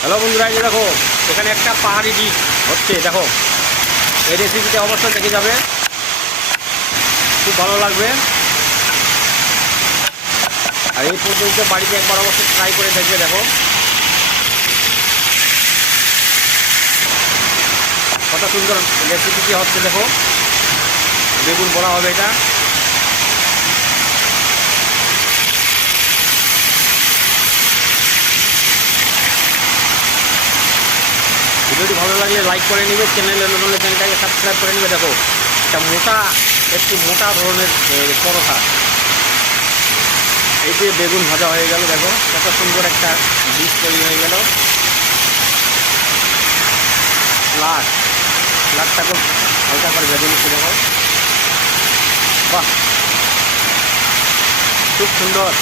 Hello বন্ধুরা, এই যে দেখো এখানে একটা পাহাড়ি ডিশ হচ্ছে। দেখো এই রেসিপিটা অবশ্যই দেখে যাবে, খুব ভালো লাগবে। আর এই পদ্ধতিতে বাড়িতে একবার অবশ্যই ট্রাই করে দেখবে। দেখো কত সুন্দর রেসিপিটি হচ্ছে। দেখো বেগুন বলা হবে এটা। ভিডিওটি ভালো লাগলে লাইক করে নেবে, চ্যানেলে নতুন হলে চ্যানেলটাকে সাবস্ক্রাইব করে নেবে। দেখো একটা একটু মোটা ধরনের পরোটা। এই যে বেগুন ভাজা হয়ে গেল, দেখো কত সুন্দর একটা ডিশ তৈরি হয়ে গেল। লাটটা খুব হালকা করে ভেজে নিচ্ছি। দেখো বাহ, খুব সুন্দর।